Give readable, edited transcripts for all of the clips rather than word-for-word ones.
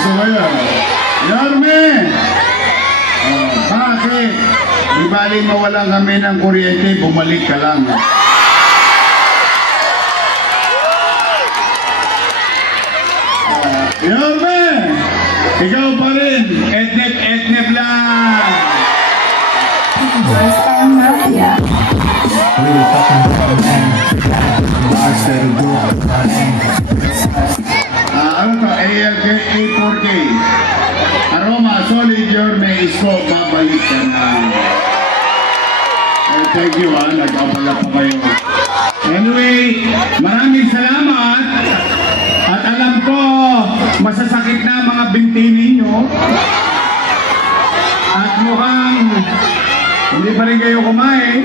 Gusto ko yun. Yorme! Bakit? Di bali mawalan kami ng kuryente, bumalik ka lang. Yorme! Ikaw pa rin! Etnep lang! First time mafia. Ano to? A4K. Aroma, solid Yorme, isko, babalik ka na. Thank you nagkapala pa kayo. Anyway, maraming salamat. At alam ko, masasakit na mga binti ninyo. At mukhang hindi pa rin kayo kumain.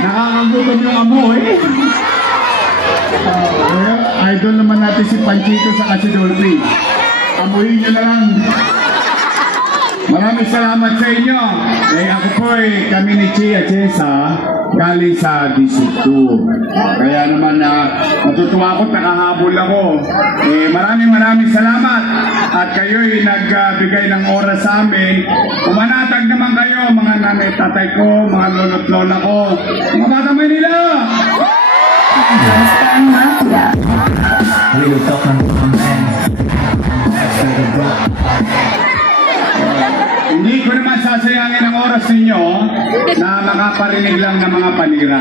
Nakakagutom yung amoy. Idol naman natin si Panchito sa si Dolphy. Amoyin nyo na lang. Maraming salamat sa inyo. Ako po kami ni Chia Chesa galing sa District 2. Kaya naman matutuwa ako, nakahabol ako. Maraming salamat. At kayo'y nagbigay ng oras sa amin. Umanatag naman kayo, mga nanay, tatay ko, mga lolo't lola ko, mga Batang Maynila! First time mafia. We will talk on man. Hindi ko naman sasayangin ang oras ninyo na makaparinig lang ng mga panira.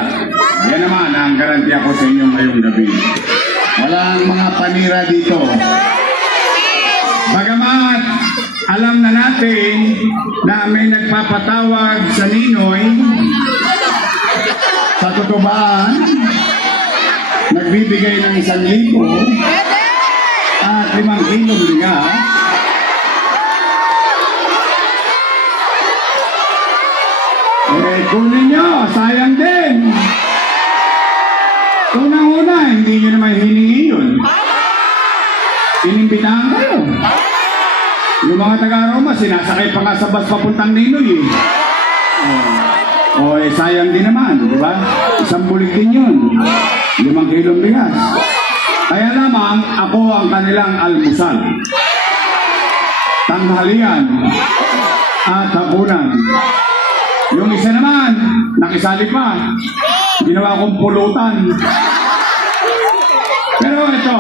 Yan naman ang garantiya ko sa inyo ngayong gabi. Walang mga panira dito. Bagamat alam na natin na may nagpapatawag sa Ninoy, sa tutubaan, nagbibigay ng 1,000 at 5 kilong bigas. Kunin nyo, sayang din. Unang-una, hindi nyo naman hiningi yun. Inimbitahan kayo. Yung mga taga-Roma, sinasakay pa nga sa bus papuntang Ninoy sayang din naman, di ba? Isang bulig din yun. 5 kilong bigas. Kaya lamang, ako ang kanilang almusal. Tanghalian at hapunan. Yung isa naman, nakisali pa. Ginawa kong pulutan. Pero ito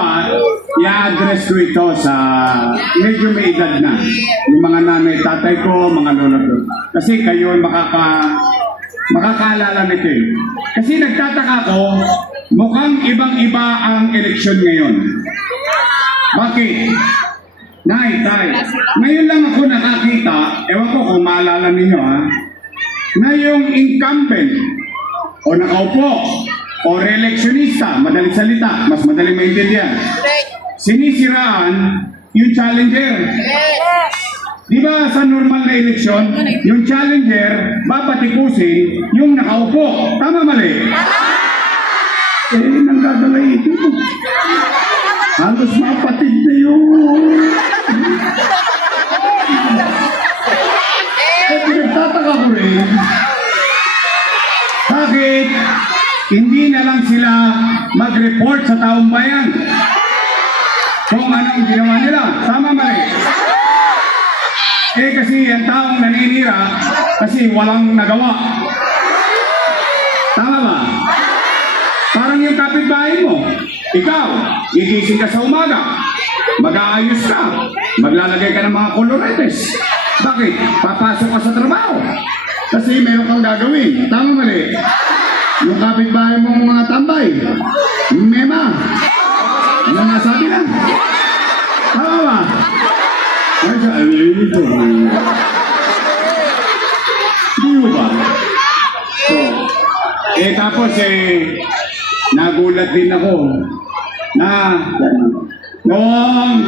i-address ko ito sa medyo may edad na. Yung mga nanay, tatay ko, mga lola ko. Kasi kayo ay makakaalala nito eh. Kasi nagtataka ko, mukhang ibang-iba ang eleksyon ngayon. Bakit? Nay, tay, ngayon lang ako nakakita, ewan ko kung maalala ninyo na yung incumbent o nakaupo o re-electionista, madaling salita, mas madaling maintindihan, sinisiraan yung challenger. Di ba sa normal na eleksyon, yung challenger babatikusin yung nakaupo. Tama mali? Nang gagalay ito. Halos mapatid na yun. Pinagtataka ko rin, bakit hindi na lang sila mag-report sa taong bayan kung anong ginawa nila? Tama mali? Kasi ang taong naninira kasi walang nagawa. Tama ba? Parang yung kapitbahay mo, ikaw, gigising ka sa umaga, mag-aayos ka, maglalagay ka ng mga koloretes. Bakit? Papasok ka sa trabaho. Kasi meron kang gagawin. Tama mali? Yung kapitbahay mong mga tambay, mema, yung nasabi lang. Tama ba? Ay, sa alin ito. Di ba? So, tapos nagulat din ako na noong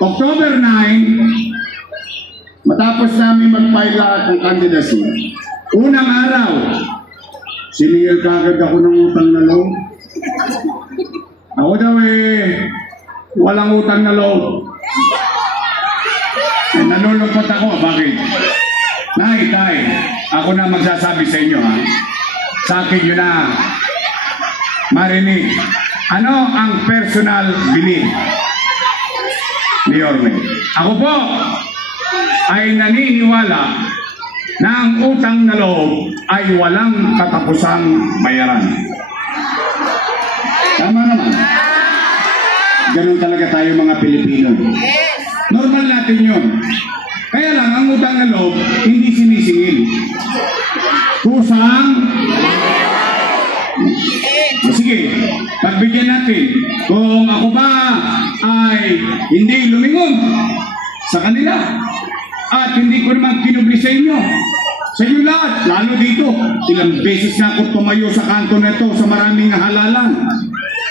October 9, matapos namin mag-file lahat ng candidacy, unang araw, siningil kagad ako ng utang na loob. Ako daw walang utang na loob. Nalulungkot ako. Bakit? Nay, tay, ako na magsasabi sa inyo sa akin yun na marinig. Ano ang personal belief? ni Yorme. Ako po ay naniniwala na ang utang na loob ay walang katapusang bayaran. Tama naman. Ganun talaga tayo mga Pilipino. Normal natin yun. Kaya lang, ang utang na loob, hindi sinisingil. Kusang? Sige, pagbigyan natin. Kung ako ba ay hindi lumingon sa kanila at hindi ko naman kinubli sa inyo, sa inyo lahat, lalo dito, ilang beses na ako tumayo sa kanto na ito sa maraming halalan.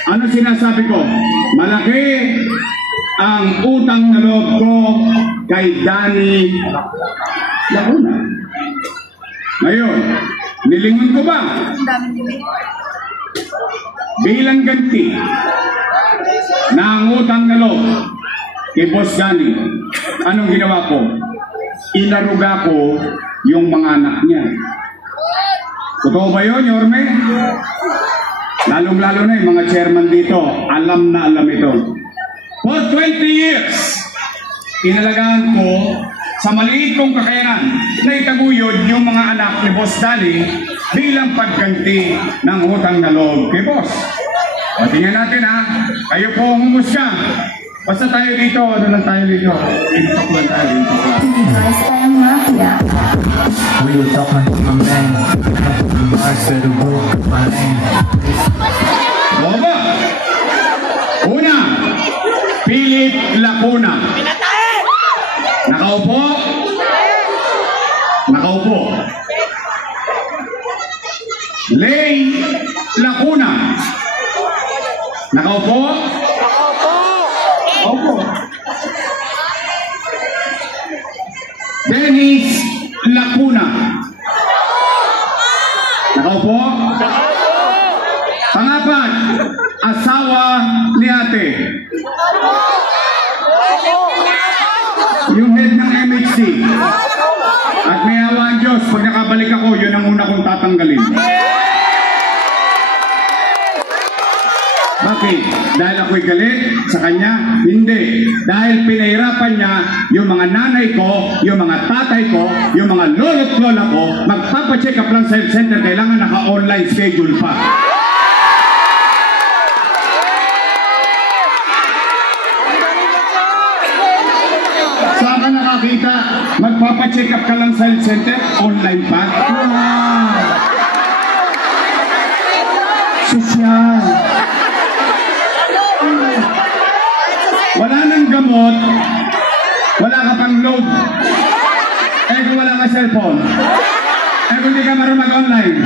Ano sinasabi ko? Malaki ang utang na loob ko kay Danny Lacuna. Ngayon, nilingon ko ba? Bilang ganti na ang utang na loob kay Boss Danny, anong ginawa ko? Inaruga ko yung mga anak niya. Totoo ba yun, Yorme? Lalong-lalo na yung mga chairman dito, alam na alam ito. For 20 years, inalagaan ko sa maliit kong kakayanan na itaguyod yung mga anak ni Boss Danny bilang pagganti ng utang na loob kay Boss. O tingnan natin ha, kayo po ang humusga. Basta tayo dito, ano lang tayo dito? Intok lang tayo, intok lang. Lifestyle Mafia. We will talk like my man. Mars to the book, my name. Boba! Una, Philip Lacuna. Nakaupo? Nakaupo. Lay Lacuna. Nakaupo? Nakaupo. Dennis Lacuna. Nakaupo? Pangapat, asawa ni ate. Yung head ng MHC. At may awa ang Diyos, pag nakabalik ako, yun ang una kong tatanggalin. Bakit? Dahil ako'y galit sa kanya? Hindi. Dahil pinahirapan niya yung mga nanay ko, yung mga tatay ko, yung mga lolo't lola ko, magpapacheck up lang sa health center, kailangan naka-online schedule pa. Saan ka nakakita? Magpapacheck up ka lang sa health center, online pa? Wow! Sosyal. Wala nang gamot, wala ka pang load. Eh kung wala ka cellphone, eh kung di ka marunong mag-online.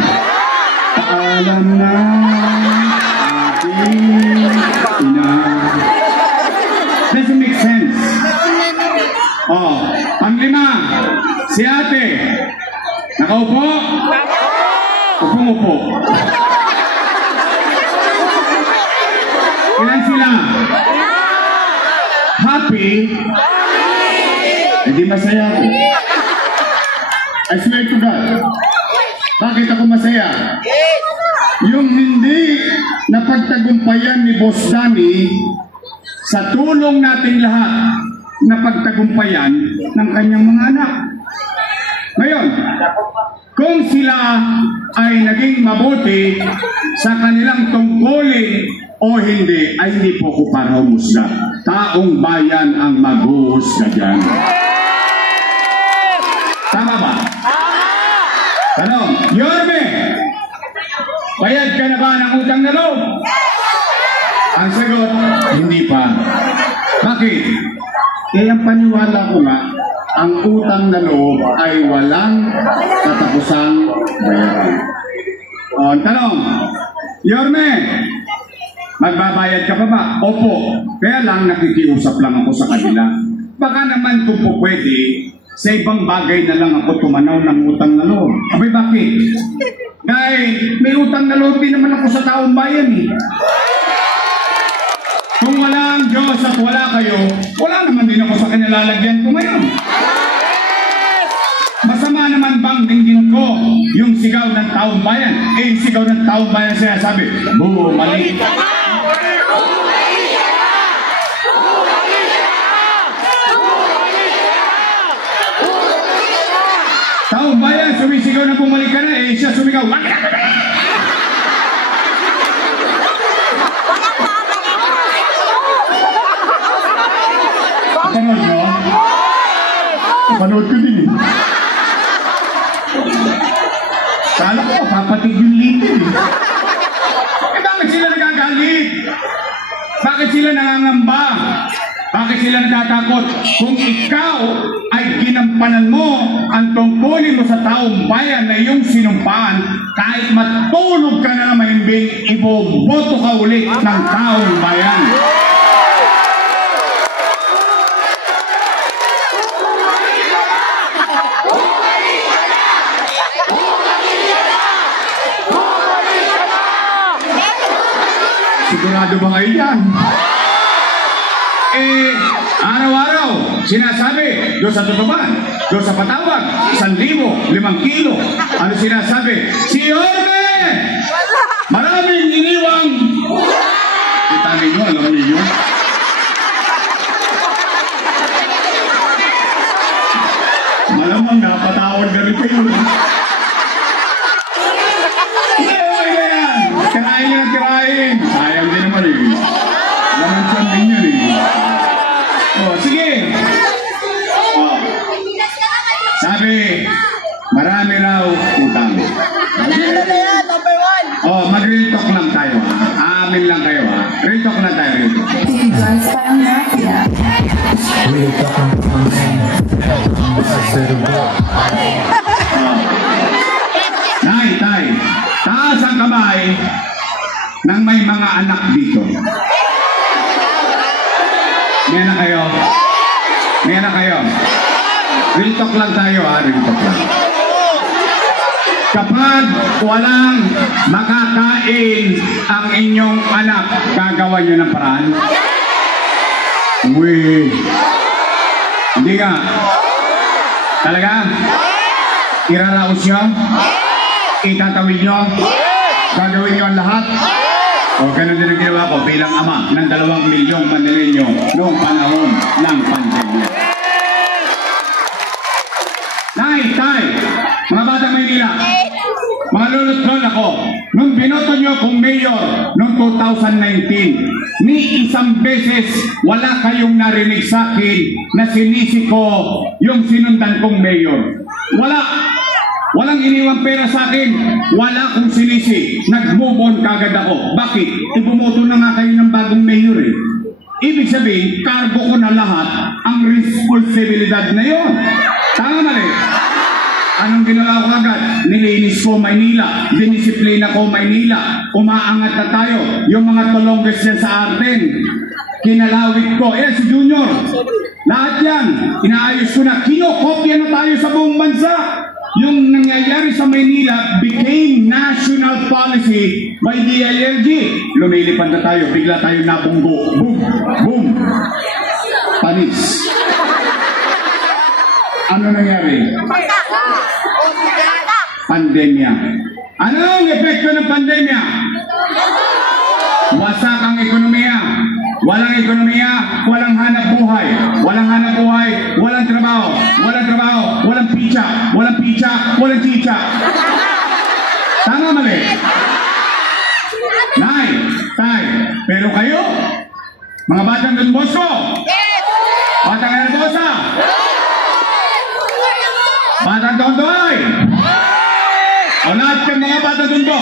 Alam na aking ina. Doesn't make sense. Oh, panglima, si ate. Nakaupo? Upong-upo. Ilan sila? Happy? Hindi masaya ako. I swear to God. Bakit ako masaya? Yung hindi napagtagumpayan ni Boss Danny sa tulong natin lahat na pagtagumpayan ng kanyang mga anak. Ngayon, kung sila ay naging mabuti sa kanilang tungkulin o hindi, ay hindi po ko para humusga. Taong bayan ang mag-uhusga dyan. Tama ba? Tanong, Yorme, bayad ka na ba ng utang na loob? Ang sagot, hindi pa. Bakit? Kaya paniwala ko nga, ang utang na loob ay walang katapusang bayaran. O, ang tanong, Yorme, magbabayad ka pa ba? Opo. Kaya lang nakikiusap lang ako sa kanila. Baka naman kung po pwede, sa ibang bagay na lang ako tumanaw ng utang na loob. Abay, bakit? Dahil may utang na loob din naman ako sa taong bayan eh. Kung wala ang Diyos at wala kayo, wala naman din ako sa kanilalagyan ko ngayon. Masama naman bang dinggin ko yung sigaw ng taong bayan? Eh, yung sigaw ng taong bayan siya sabi, bumalik. siya sumigaw. Panood nyo? Panood ko din eh. Kala ko, papatig yung litin eh. Bakit sila nagagalit? Bakit sila nangangamba? Bakit sila natatakot? Kung ikaw ay ginampanan mo ang tungkulin mo sa taong bayan na iyong sinumpaan, kahit matulog ka na mahimbing, iboboto ka ulit ng taong bayan. Sigurado ba kayo yan? Araw-araw, sinasabi, doon sa tutuban, doon sa patawag, 1,000, 5 kilo. Ano sinasabi? Si Orme! Maraming iniwang... Kita ninyo, alam ninyo? Malamang napatawag na rin kayo. Kirain nyo ng kirain. Sayang din naman eh. Laman siya din yun eh. Oh, sige. Oh. Sabi, marami raw utang. Nanalo na yan, number 1. Oh, mag-real talk lang tayo. Amin lang kayo ha. Real talk lang tayo. Real talk. Gangsta Mafia. Real talk on my man. I'm bars to the book. Tay. Taas ang kamay ng may mga anak dito. May anak kayo? May anak kayo? Real talk lang tayo ha, real talk lang. Kapag walang makakain ang inyong anak, gagawa nyo ng paraan? Uy! Hindi nga. Talaga? Iraraos nyo? Itatawid nyo? Gagawin nyo ang lahat? O ganun din ang ginawa ko bilang ama ng 2 milyong Manileño noong panahon ng pandemya. Tay, mga batang Maynila, mga lulot-lol ako, nung binoto nyo kung mayor noong 2019, ni isang beses wala kayong narinig sa akin na sinisi ko yung sinundan kong mayor. Walang iniwang pera sa akin. Wala kong sinisi. Nag-move on kagad ako. Bakit? Ibumoto na nga kayo ng bagong mayor eh. Ibig sabihin, kargo ko na lahat ang responsibilidad na yon. Tama mali. Anong ginawa ko agad? Nilinis ko Maynila. Dinisiplina ko Maynila. Umaangat na tayo. Yung mga tulongges yan sa atin. Kinalawit ko. Si Junior. Lahat yan. Inaayos ko na. Kinokopya na tayo sa buong bansa. Yung nangyayari sa Maynila became national policy by the ILG. Lumilipad na tayo, bigla tayo nabunggo. Boom! Boom! Panis. Ano nangyari? Pandemya. Ano ang epekto ng pandemya? Wasak ang ekonomiya. Walang ekonomiya, walang hanap buhay. Walang hanap buhay, walang trabaho. Walang trabaho, walang pizza. Walang pizza, walang chicha. Tama mali? Nay, tay. Pero kayo, mga batang Don Bosco, batang Herbosa, batang Tondoy, o lahat ng mga batang Tondo,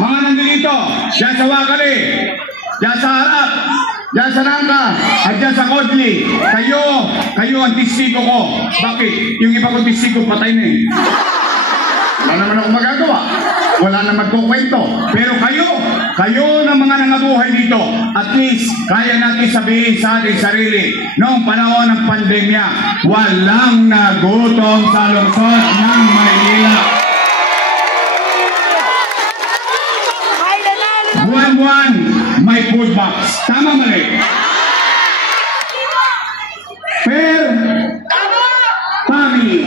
mga nandito, dyan sa Wakali, dyan sa harap, dyan sa Nangka, at dyan sa Kodli, kayo ang testigo ko. Bakit? Yung iba kong testigo patay na eh. Wala naman ako magagawa. Wala na magkukwento. Pero kayo na mga nangabuhay dito, at least kaya natin sabihin sa ating sarili, noong panahon ng pandemya, walang nagutom sa lungsod ng Maynila. Buwan-buwan, may food box. Tama mali? Per family.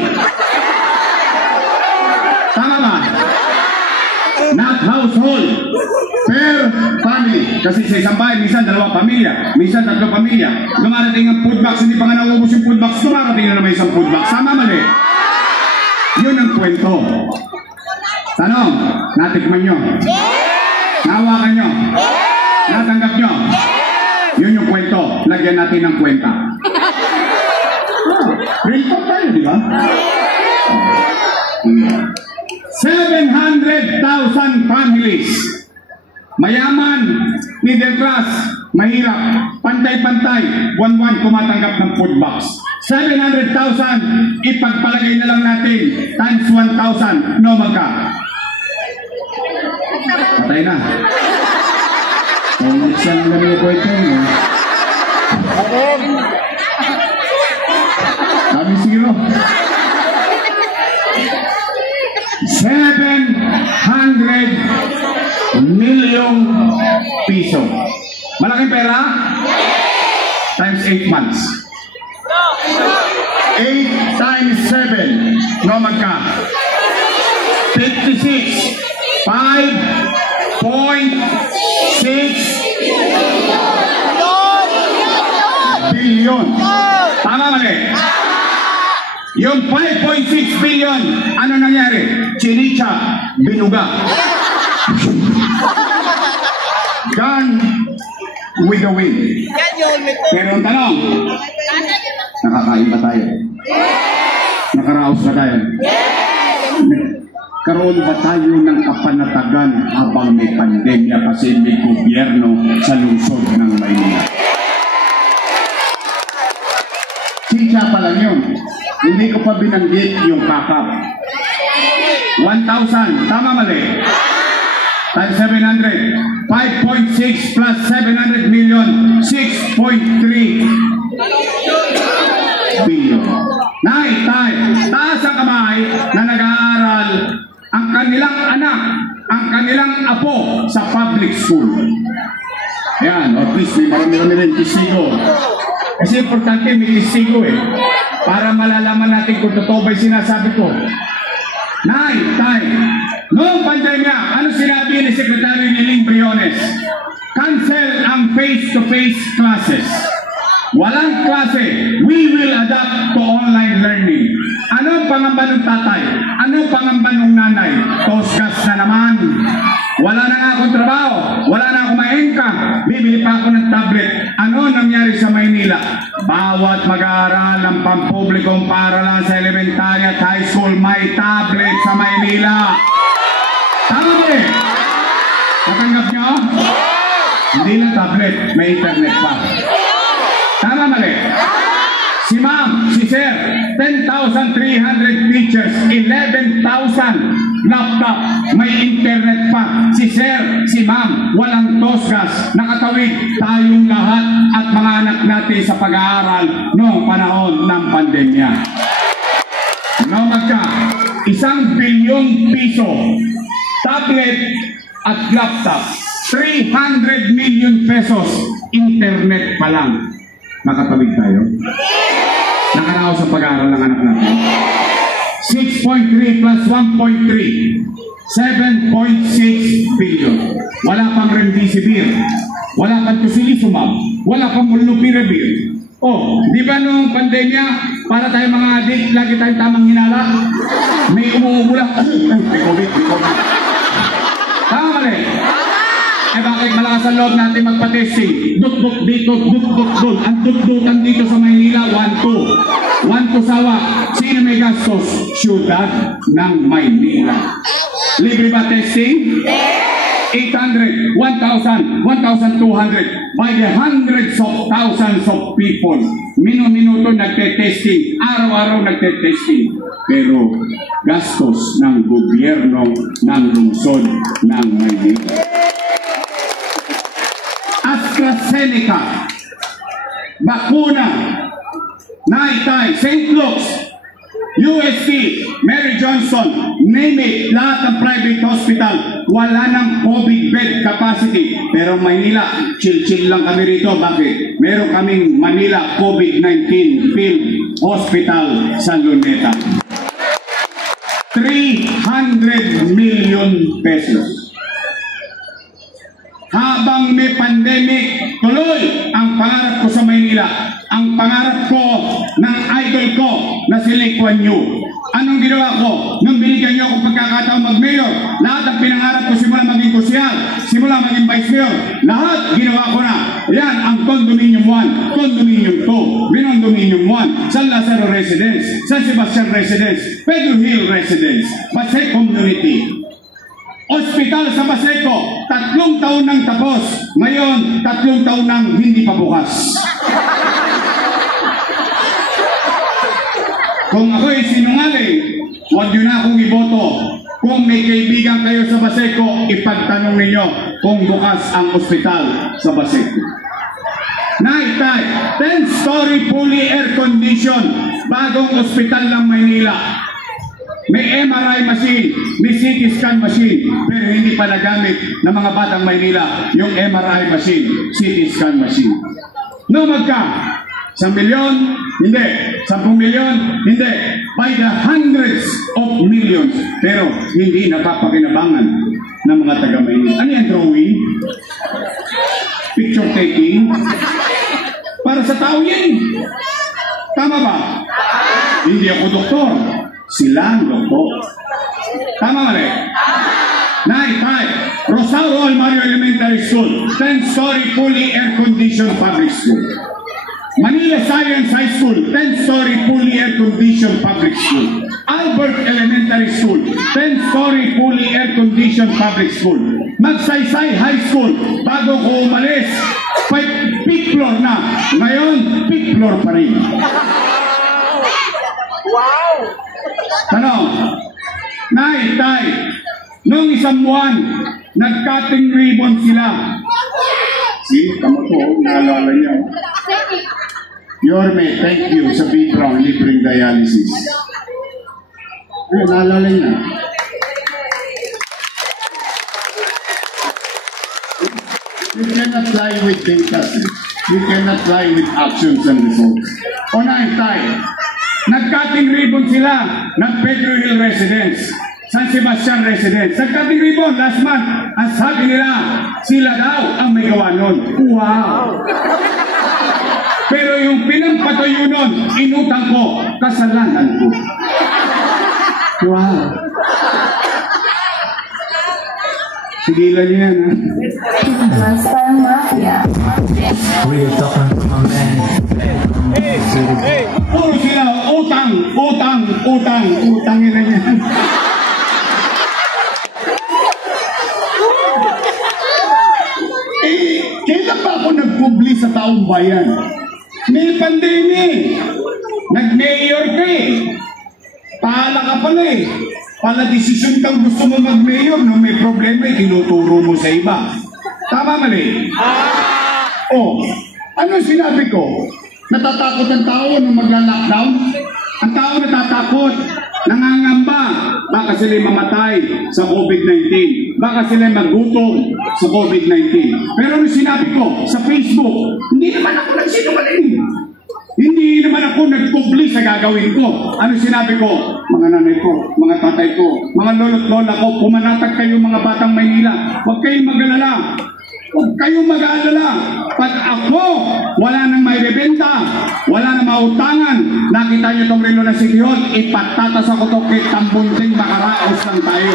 Tama ba? Not household. Per family. Kasi sa isang bahay, minsan 2 pamilya, minsan 3 pamilya. Lumarating ang food box, hindi pa nga naubos yung food box, lumarating na naman isang food box. Tama mali? Yun ang kwento. Tanong, natikman nyo? Nahawakan nyo? Natanggap nyo? Yun yung kwento. Lagyan natin ng kwenta. Real talk tayo, di ba? 700,000 families. Mayaman, middle class, mahirap, pantay-pantay, buwan-buwan kumatanggap ng food box. 700,000, ipagpalagay na lang natin, times 1,000, no magka? Patay na. Kung isang lang yung kwento mo. Kami zero. 700 million piso. Malaking pera? Times 8 months. 8 times 7. No magka? 56. 5.6 billion. Tama mali? Yung 5.6 billion, ano nangyari? Chinicha, binuga. Gone with the wind. Pero ang tanong, nakakain ba tayo? Nakaraos ba tayo? Karoon ba tayo ng kapanatagan habang may pandemya kasi may gobyerno sa lungsod ng Maynila? Chicha pa lang yun. Hindi ko pa binanggit yung kakap. 1,000. Tama mali? Times 700. 5.6 plus 700 million. 6.3 billion. Tay, taas ang kamay na nag-aaral ang kanilang anak, ang kanilang apo sa public school. Ayan, at least may marami-rami rin testigo. Kasi importante may testigo para malalaman natin kung totoo ba yung sinasabi ko. Nay, tay, noong pandemya, ano sinabi ni Secretary Niling Briones? Cancel ang face-to-face classes. Walang klase. We will adapt to online learning. Anong pangamba ng tatay? Anong pangamba ng nanay? Tosgas na naman. Wala na nga akong trabaho. Wala na akong maengka. Bibili pa ako ng tablet. Ano nangyari sa Maynila? Bawat mag-aaral ng pampublikong paaralan sa elementary at high school may tablet sa Maynila. Tama ba eh? Natanggap nyo? Hindi lang tablet. May internet pa. Tama mali? Si ma'am, si sir, 10,300 teachers, 11,000 laptop, may internet pa. Si sir, si ma'am, walang tosgas, nakatawid tayong lahat at mga anak natin sa pag-aaral noong panahon ng pandemya. No magka, 1 bilyong piso, tablet at laptop, 300 million pesos, internet pa lang. Nakatawid tayo? Nakaraos sa pag-aaral ng anak natin. 6.3 plus 1.3, 7.6 billion. Wala pang remdesivir, wala pang tocilizumab, wala pang molnupiravir. Oh, di ba nung pandemya, para tayo mga adik, lagi tayong tamang hinala? May umuubula. May COVID. Tama mali? Eh bakit malakas ang loob natin magpa-testing? Duk-duk dito, duk-duk doon. Ang duk-dukan dito sa Maynila, 1-2. 1-2 sawa. Sino may gastos? Siyudad ng Maynila. Libre ba testing? 800, 1,000, 1,200. By the hundreds of thousands of people. Minu-minuto nagte-testing. Araw-araw nagte-testing. Pero gastos ng gobyerno ng lungsod ng Maynila. AstraZeneca, bakuna, Naitay, St. Luke's, UST, Mary Johnson, name it, lahat ng private hospital, wala ng COVID bed capacity. Pero Maynila, chill-chill lang kami rito. Bakit? Meron kaming Manila COVID-19 Field Hospital sa Luneta. 300 million pesos. habang may pandemic, tuloy ang pangarap ko sa Maynila. Ang pangarap ko ng idol ko na si Lee Kuan Yew. Anong ginawa ko? Nung binigyan niyo akong pagkakataon mag-mayor, lahat ng pinangarap ko simula maging kusyal, simula maging vice mayor, lahat ginawa ko na. Yan ang Condominium 1, Condominium 2, Binondominium 1, San Lazaro Residence, San Sebastian Residence, Pedro Hill Residence, Pasay Community. Hospital sa Baseco, 3 taon nang tapos. Ngayon, 3 taon nang hindi pa bukas. Kung ako'y sinungaling, huwag nyo na akong iboto. Kung may kaibigan kayo sa Baseco, ipagtanong ninyo kung bukas ang ospital sa Baseco. Night time, 10-story fully air-conditioned, bagong ospital ng Maynila. May MRI machine, may CT scan machine, pero hindi pa nagamit ng mga batang Maynila yung MRI machine, CT scan machine. No magka? 1 milyon? Hindi. 10 milyon? Hindi. By the hundreds of millions. Pero hindi napapakinabangan ng mga taga-Maynila. Ano yan, drawing? Picture taking? Para sa tao yan. Tama ba? Hindi ako doktor. Sila ang doktor. Tama ba rin? Night time. Rosario Almario Elementary School. 10-story fully air-conditioned public school. Manila Science High School, 10-story fully air-conditioned public school. Albert Elementary School, 10-story fully air-conditioned public school. Magsaysay High School, bago ko umalis, peak floor na. Ngayon, peak floor pa rin. Wow! Tanong, Tay, nung isang buwan, nag-cutting ribbon sila. See, tama to, naalala niya. Yorme, thank you sa Big-Brown libreng dialysis. Ay, naalala niya. You cannot lie with fantasy. You cannot lie with actions and results. Unahin tayo. Nag-cutting ribbon sila ng Pedro Hill Residence, San Sebastian Residence. Nag-cutting ribbon last month. Ang sabi nila, sila daw ang may gawa nun. Wow! Pero yung pinampatayo nun, inutang ko, kasalanan ko. Wow! Sigilan niya yan, ha? Basta Mafia. Real talk man from my man. Puro sila, utangin na yan. Kailan ba ako nagpubli sa taong bayan? May pandemic. Nag-mayor ka eh. Pahala ka pala eh. Pala desisyon kang gusto mo mag-mayor, no? May problema eh, tinuturo mo sa iba. Tama mali? Oh, ano sinabi ko? Natatakot ang tao nung magla-lockdown? Ang tao natatakot, nangangamba. Baka sila mamatay sa COVID-19. Baka sila magutom sa COVID-19. Pero ano sinabi ko sa Facebook, hindi naman ako nagsinungaling. Hindi naman ako nagpubli sa gagawin ko. Ano sinabi ko? Mga nanay ko, mga tatay ko, mga lolo't lola ko, pumanatag kayo mga batang Maynila. Huwag kayong mag-alala. Huwag kayong mag-aalala. Pag ako, wala nang may bebenta, wala nang mautangan, nakita niyo itong relo na City Hall, ipatatas ako ito kay Tambunting, makaraos lang tayo.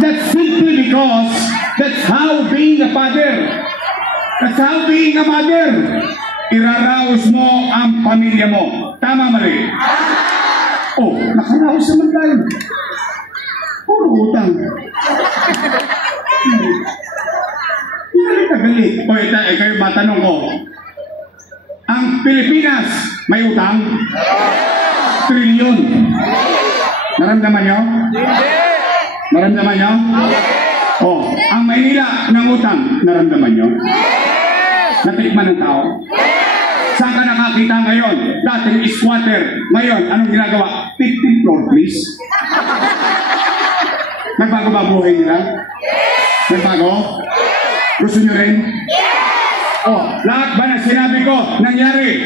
That's simply because that's how being a father. That's how being a mother. Iraraos mo ang pamilya mo. Tama mali? Oh, nakaraos naman tayo. Puro utang. Hindi ka galit. O, kayo matanong ko. Ang Pilipinas, may utang? Trilyon. Naramdaman nyo? Naramdaman nyo? Oh, ang Maynila ng utang, naramdaman nyo? Natikman ng tao? Saan ka nakakita ngayon? Dating squatter. Ngayon, anong ginagawa? 15th floor, please. Nagbago ba buhay nila? Nagbago? Gusto nyo rin? Oh, lahat ba na sinabi ko nangyari?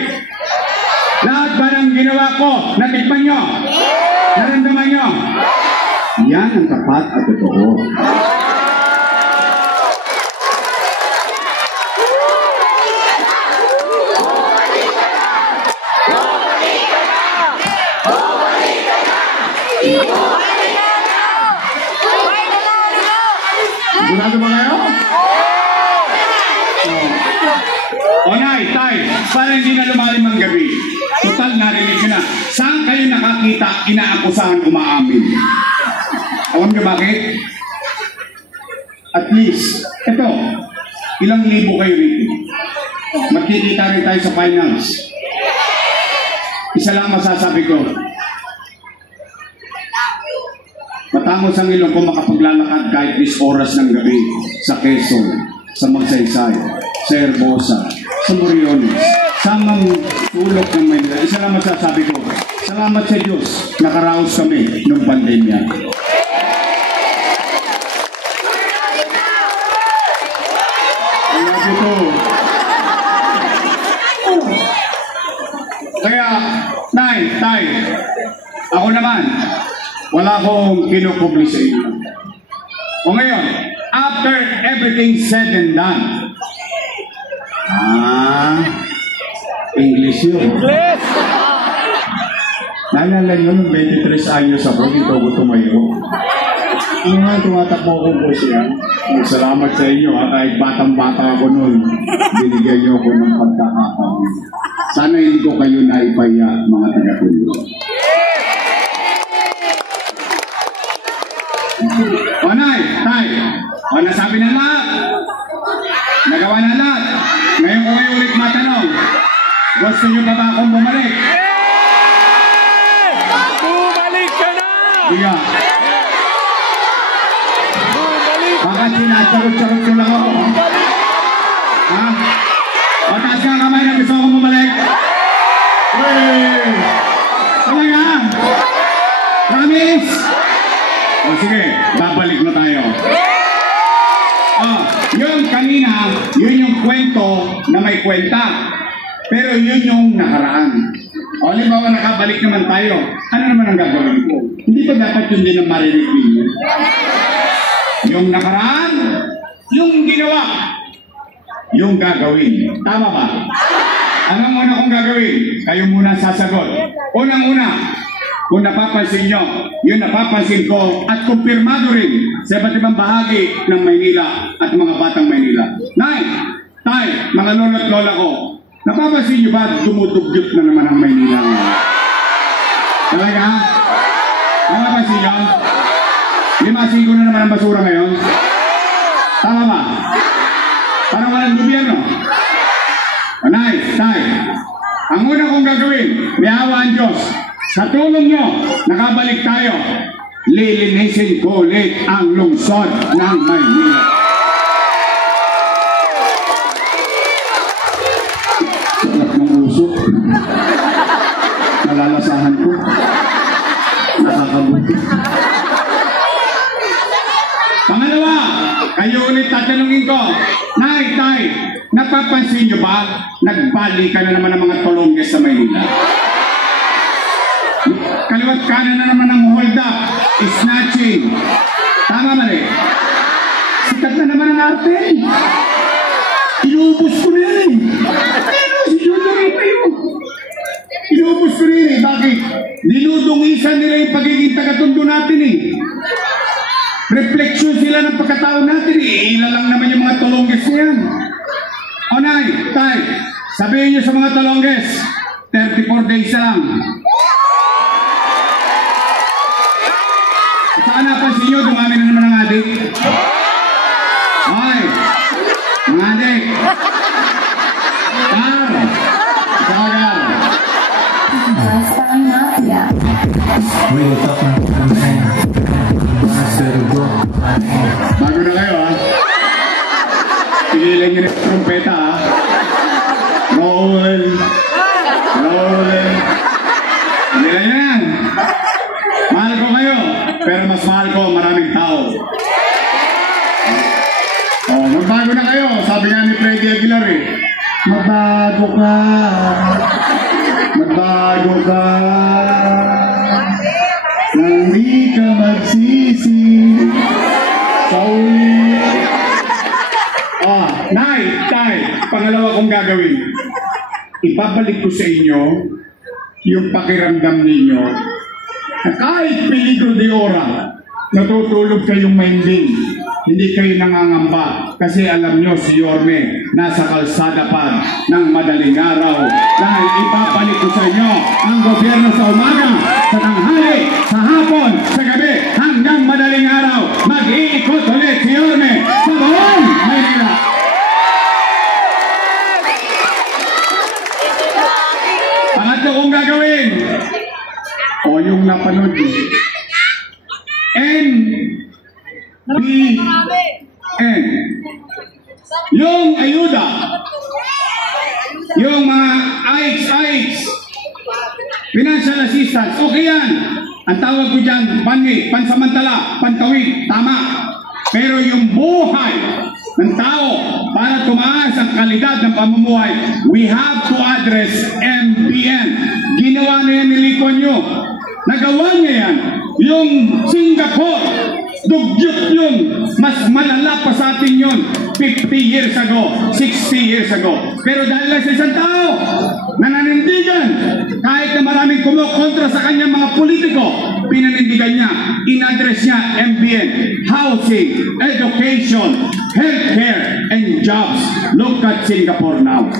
Lahat ba ng ginawa ko natikman nyo? Naramdaman nyo? Yan ang tapat at totoo. Sigurado ba kayo? O nay, tay, para hindi na lumalim ang gabi. Total, narinig ko na. Saan kayo nakakita inaakusahan umaamin? Alam niyo bakit? At least, ito, ilang libo kayo rito. Magkikita rin tayo sa finals. Isa lang masasabi ko. Matangos ang ilong ko makapaglalakad kahit 10 oras ng gabi sa Quezon, sa Magsaysay, sa Herbosa, sa Moriones, sa mga sulok ng Maynila. Isa lang masasabi ko, salamat sa Diyos, nakaraos kami ng pandemya. Ito. Kaya, nay, tay, ako naman, wala akong kinukubli sa inyo. O ngayon, after everything said and done, English yun. English! Naalala nyo, nung 23 anyos ako, dito ako tumayo. Yung nga, tumatakbo ko po siya. Salamat sa inyo, kahit batang-bata ako noon, binigyan nyo ako ng pagkakataon. Sana hindi ko kayo naipaya, mga taga-tulo. O nay, tay, o nasabi na lahat, nagawa na lahat. Ngayon ko kayo ulit matanong, gusto nyo pa ba akong bumalik? Bumalik ka na! Diga. Baka sinasarot-sarot ko lang ako. Ha? O taas ka ang kamay na gusto akong bumalik? Uy! Talaga? Promise? O sige, babalik na tayo. Yun kanina, yun yung kwento na may kwenta. Pero yun yung nakaraan. O halimbawa nakabalik naman tayo, ano naman ang gagawin ko? Hindi ba dapat yun din ang marinig ninyo? Yung nakaraan, yung ginawa, yung gagawin. Tama ba? Anong muna kong gagawin? Kayo muna sasagot. Unang-una, kung napapansin nyo, yun napapansin ko at kumpirmado rin sa iba't ibang bahagi ng Maynila at mga batang Maynila. Nay, tay, mga lolo at lola ko, napapansin nyo ba dumudugyot na naman ang Maynila ngayon? Talaga? Napapansin nyo? Limasin ko na naman ang basura ngayon? Tama ba? Parang walang gobyerno. Nay, tay, ang una kong gagawin, may awa ang Diyos. Sa tulong nyo, nakabalik tayo. Lilinisin ko ulit ang lungsod ng Maynila. Sarap ng usok. Nalalasahan ko. Nakakabuti. Pangalawa, kayo ulit tatanungin ko. Nay, tay, napapansin nyo ba? Nagbali ka na naman ng mga tolongges sa Maynila. Kaliwat kanan na naman ang hold up, snatching. Tama mali. Sikat na naman ang arte. Inuubos ko na yan eh. Pero si Junior ito yun. Inuubos ko na yan eh. Bakit? Dinudungisan nila yung pagiging tagatundo natin eh. Refleksyon sila ng pagkatao natin eh. Ilan lang naman yung mga tolongges yan. O nay, tay, sabihin nyo sa mga tolongges, 34 days lang. Saan napansin nyo, dumami na naman ang adik? Hoy! Mga adik! Tar! Sagar! Lifestyle Mafia. Real talk ng campaign. Bago na kayo ha? Pigilan nyo rin yung trumpeta ha? Roll! Roll! Pigilan nyo yan! Mahal ko kayo, pero mas mahal ko maraming tao. Oh, magbago na kayo. Sabi nga ni Freddy Aguilar eh. Magbago ka. Magbago ka. Hindi ka magsisi sa uli. Nay, tay, pangalawa kong gagawin. Ibabalik ko sa inyo yung pakiramdam ninyo na kahit peligro de ora, natutulog kayong mahimbing. Hindi kayo nangangamba kasi alam nyo si Yorme nasa kalsada pa ng madaling araw dahil ibabalik ko sa inyo ang gobyerno sa umaga, sa tanghali, sa hapon, sa gabi, hanggang madaling araw. Mag-iikot ulit si Yorme sa buong Maynila. Pangatlo kong gagawin o yung napanood NBN, yung ayuda, yung mga AIDS, financial assistance, okay yan. Ang tawag ko dyan, pansamantala, pantawid, tama. Pero yung buhay ng tao para tumaas ang kalidad ng pamumuhay, we have to address MBN. Ginawa na yan ni Lee Kuan Yew. Nagawa niya yan. Yung Singapore, dugyot yun. Mas malala pa sa atin yun 50 years ago, 60 years ago. Pero dahil lang sa isang tao na nanindigan, kahit na maraming kumukontra sa kanyang mga politiko, pinanindigan niya, in-address niya MBN, housing, education, healthcare, and jobs. Look at Singapore now.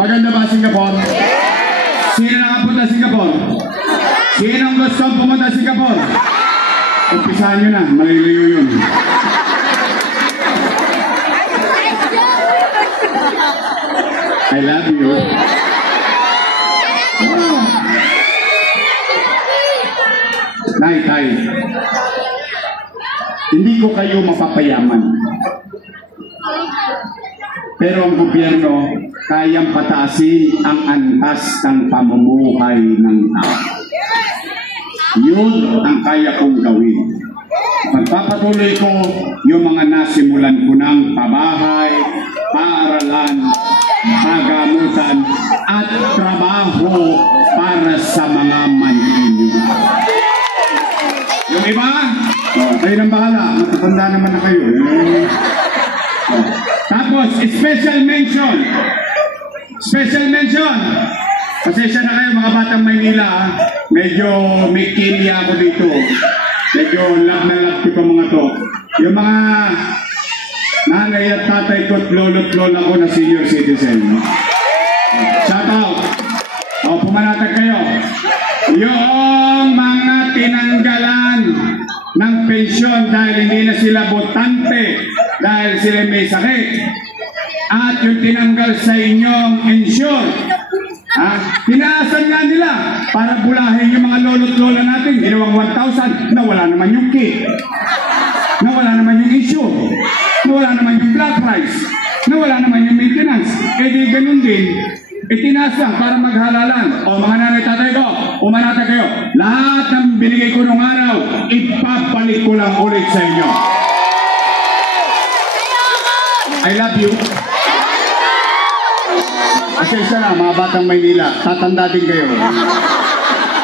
Maganda ba Singapore? Sino nakapunta Singapore? Sino ang gusto pumunta Singapore? Umpisahan nyo na, maliliyo yun. I love you. Nay, tay. Hindi ko kayo mapapayaman. Pero ang gobyerno kayang pataasin ang antas ng pamumuhay ng tao. Yun ang kaya kong gawin. Pagpapatuloy ko yung mga nasimulan ko ng pabahay, paaralan, pagamutan, at trabaho para sa mga Manila. Yung iba, kayo nang bahala. Matatanda naman na kayo. Tapos, special mention. Special mention. Pasensya na kayo mga batang Maynila. Medyo may kilya ako dito. Medyo love na love ko itong mga to. Yung mga nanay at tatay ko at lolo't lola ko na senior citizen. Shout out. O, pumanatag kayo. Yung mga tinanggalan ng pensyon dahil hindi na sila botante, dahil sila may sakit, at yung tinanggal sa inyong insure, tinaasan nga nila para bulahin yung mga lolo't lola natin. Ginawang 1,000, nawala naman yung kit, nawala naman yung issue, nawala naman yung blood price, nawala naman yung maintenance. Eh di ganun din, itinaas lang para maghalalan. O mga nanay tatay ko, umanatag kayo. Lahat ng binigay ko nung araw, ipabalik ko lang ulit sa inyo. I love you. Pasensya na mga batang Maynila, tatanda din kayo.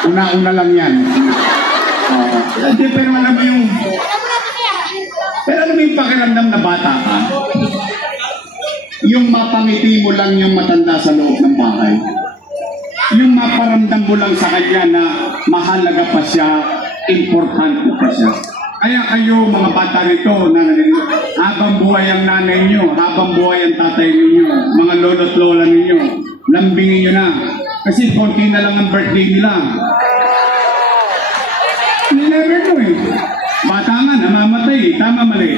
Una-una lang yan. Pero alam mo yung pakiramdam na bata ka. Yung mapangiti mo lang yung matanda sa loob ng bahay. Yung maparamdam mo lang sa kanya na mahalaga pa siya, importante pa siya. Kaya kayo mga bata rito, habang buhay ang nanay nyo, habang buhay ang tatay ninyo, mga lolo't lola ninyo, lambingin nyo na. Kasi 14 na lang ang birthday nila. Nilever mo eh. Bata nga, namamatay, tama mali.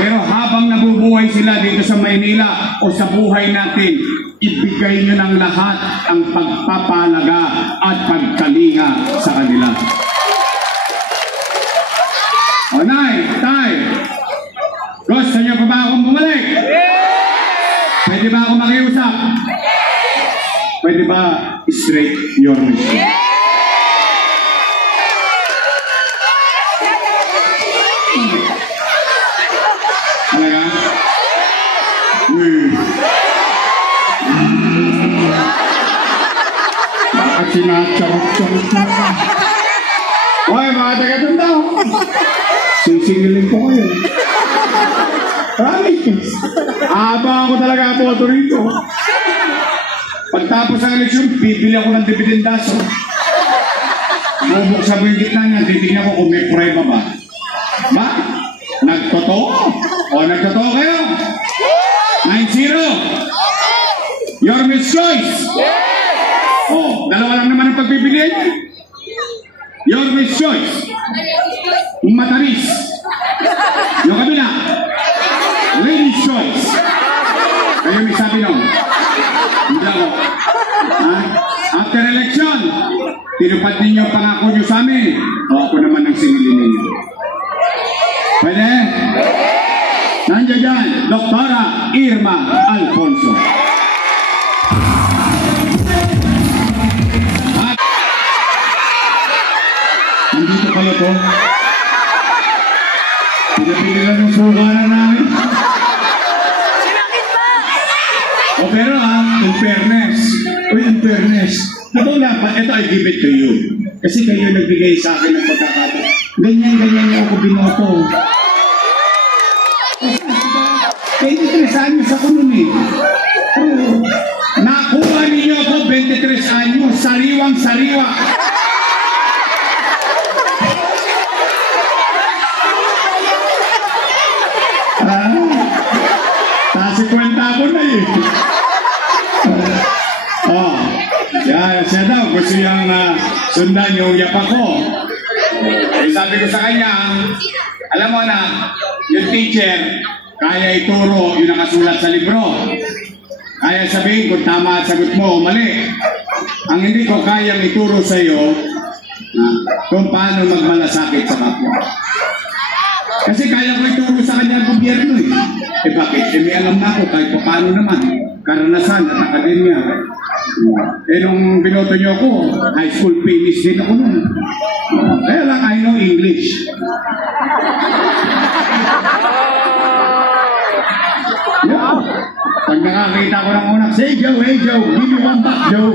Pero habang nabubuhay sila dito sa Maynila o sa buhay natin, ibigay nyo ng lahat ang pagpapalaga at pagkalinga sa kanila. O nay, tay, gusto nyo pa ba akong bumalik? Pwede ba ako makiusap? Pwede ba straight your mission? Talaga? Bakit sinacharot-charot na? Sisingilin ko kayo. Promise. Abang ako talaga boto rito. Pagtapos ng eleksyon, bibili ako ng dividendaso. Bubuksan mo yung gitna niya, titignan ko kung may prueba ba. Ba? Nagtotoo? O nagtotoo kayo? 9-0. Your Miss Choice. O, dalawa lang naman ang pagbibilihan niya. Your Miss Choice. Matamis. Yung kabila. Lady's Choice. Kayo may sabi nun. Hindi ako. Ha? After election, tinupad ninyo ang pangako nyo sa amin. O ako naman ang sinili ninyo. Pwede? Nandiyan dyan, Doktora Irma Alfonso. At nandito kayo to. Pinapigilan yung sugaran namin. O pero in fairness. Uy, in fairness. Ito lang, ito I give it to you. Kasi kayo nagbigay sa akin ng pagkakataon. Ganyan niyo ako binoto. 23 anyos ako nun eh. Oo. Nakuha ninyo ako 23 anyos. Sariwang-sariwa. Kasi kwenta ako na eh. Siya daw, gusto niyang sundan yung yapa ko. Eh, sabi ko sa kanya, alam mo na, yung teacher, kaya ituro yung nakasulat sa libro. Kaya sabihin kung tama at sagot mo o mali. Ang hindi ko kayang ituro sa iyo, kung paano magmalasakit sa kapwa. Kasi kaya ko ituro sa kanya ang gobyerno eh. Eh bakit? Eh may alam na ako kahit paano naman. Karanasan at akademya. Eh nung binoto niyo ako, high school finish din ako nun. Kaya lang I know English. Yeah. Pag nakakita ko ng unak, say Joe, hey Joe, give me one back Joe.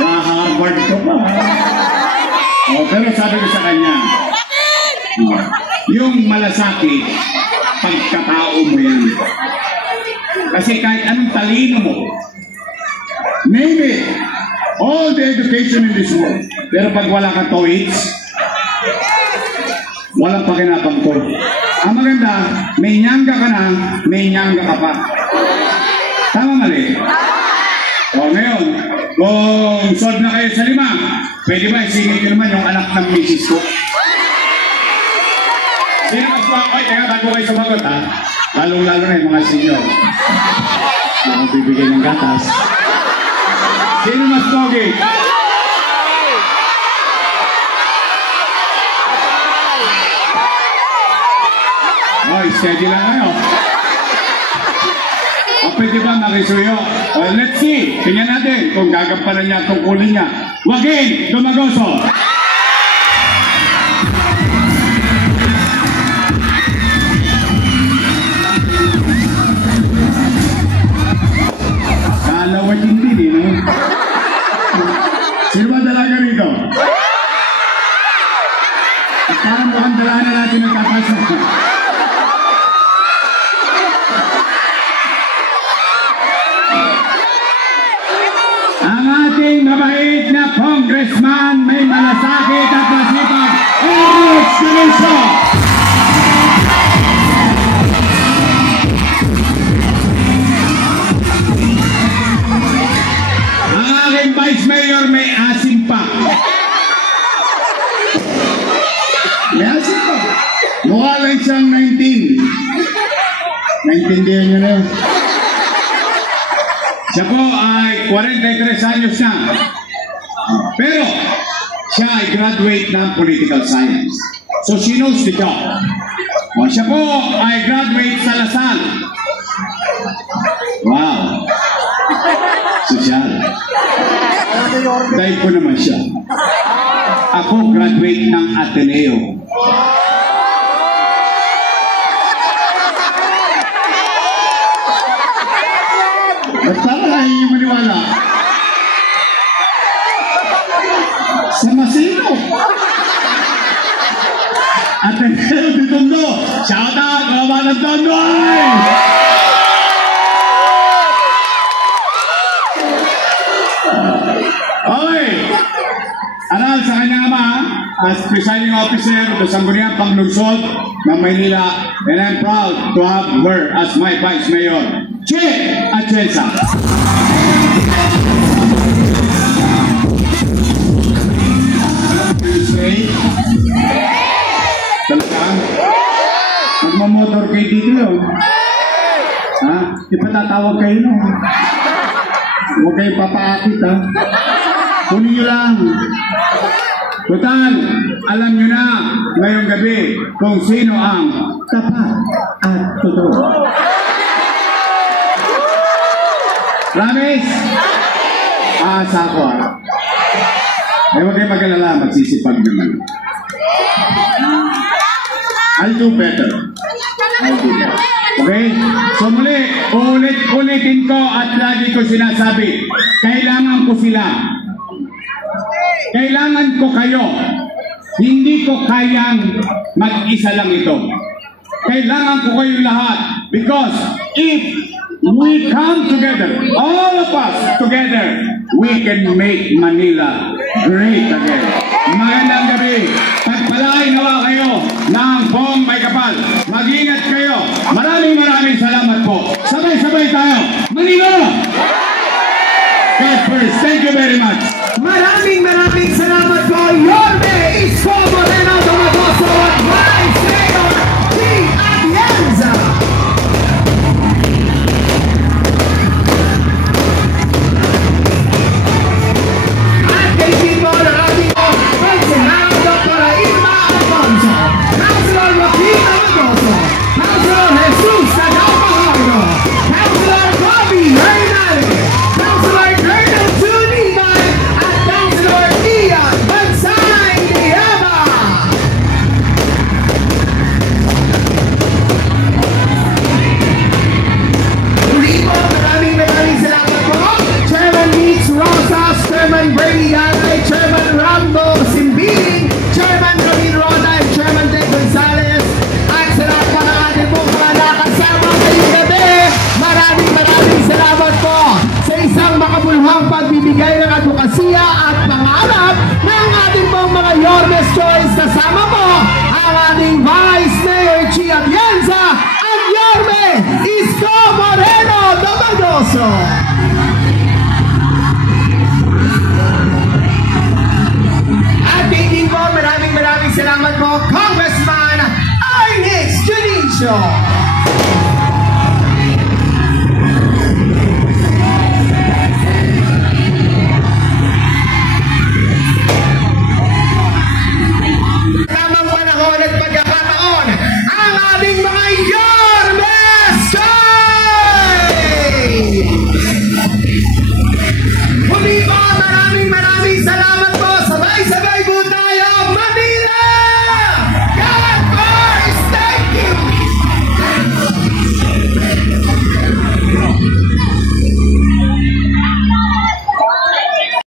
Harvard ko pa. Pero sabi ko sa kanya, yung malasakit, pagkatao mo yan. Kasi kahit anong talino mo, name it, all the education in this world. Pero pag wala ka TOEIC, walang pakinabang ko. Ang maganda, may nyangga ka na, may nyangga ka pa. Tama mali? O ngayon, kung solve na kayo sa 5, pwede ba isingin nyo naman yung anak ng misis ko? Sino mas ay, teka, bago kayo sumagot ha? Lalong-lalo na yung mga senior. Ako bibigay ng gatas. Sino mas pogi? Oh, steady lang kayo. O pwede ba makisuyo? Let's see. Tingnan natin kung gagampanan niya at tungkulin niya. Joaquin Dumagoso. Kalawat hindi din, no? Sino ba dalaga rito? At parang mukhang dalaga na natin ang kapasa. Ang ating mabait na congressman, may malasakit at masipag, Eric Siniso. Ang aking vice mayor may asim pa. May asim pa. Mukha lang siyang 19. Naintindihan niyo na yun. Siya po ay 43 anyos na. Pero, siya ay graduate ng political science. So, she knows the job. O, siya po ay graduate sa Lasal. Wow. Sosyal. Dahil ko naman siya. Ako graduate ng Ateneo. naniniwala? Sa Masino. At Ateneo de Tondo. Shout out, mga ng Tondo! Okay. Aral sa kanyang ama, as presiding officer of the Sangguniang Panglungsod ng Maynila, and I'm proud to have her as my Vice Mayor, Che Atienza. Talaga? Magmamotor kayo dito yun. Ha? Ipatatawag kayo no? Huwag kayong papaakit ha? Kunin nyo lang. Total, alam nyo na ngayong gabi kung sino ang tapat at totoo. Promise? Aasa ko ha? Eh, huwag kayong mag-alala, magsisipag naman. I'll do better. I'll do better. Okay? So muli, ulitin ko at lagi ko sinasabi, kailangan ko sila. Kailangan ko kayo. Hindi ko kayang mag-isa lang ito. Kailangan ko kayong lahat. Because if we come together, all of us together, we can make Manila great again. Magandang gabi. Pagpalain nawa kayo ng buong may kapal. Mag-ingat kayo. Maraming salamat po. Sabay-sabay tayo. Manila! God first. Thank you very much. Maraming salamat po. Yorme Isko Moreno Domagoso at Vice Mayor G. Atienza. At kay Tito ng ating Senado Dr. Irma Alfonso, Councilor Joaquin Amagoso, Councilor Jesus Tagapahardo, Councilor Bobby Hernandez, Councilor Colonel Tunimay, at Councilor Ian Bansay Diaba. Uli po, maraming salamat po. Chairman Mitch Rosas, Chairman Brady Alay, Chairman Rambo Simbiling, Chairman Camille Roda, and Chairman Ted Gonzalez. At sa lahat pa ng ating po mga nakasama ngayong gabi, maraming salamat po sa isang makabuluhang pagbibigay ng advokasya at pangarap ng ating pong mga Yormes Choice. Kasama po ang ating Vice Mayor G. Atienza at Yorme Isko Moreno Domagoso. At thank you po, maraming salamat po, Congressman Ernest Junicio.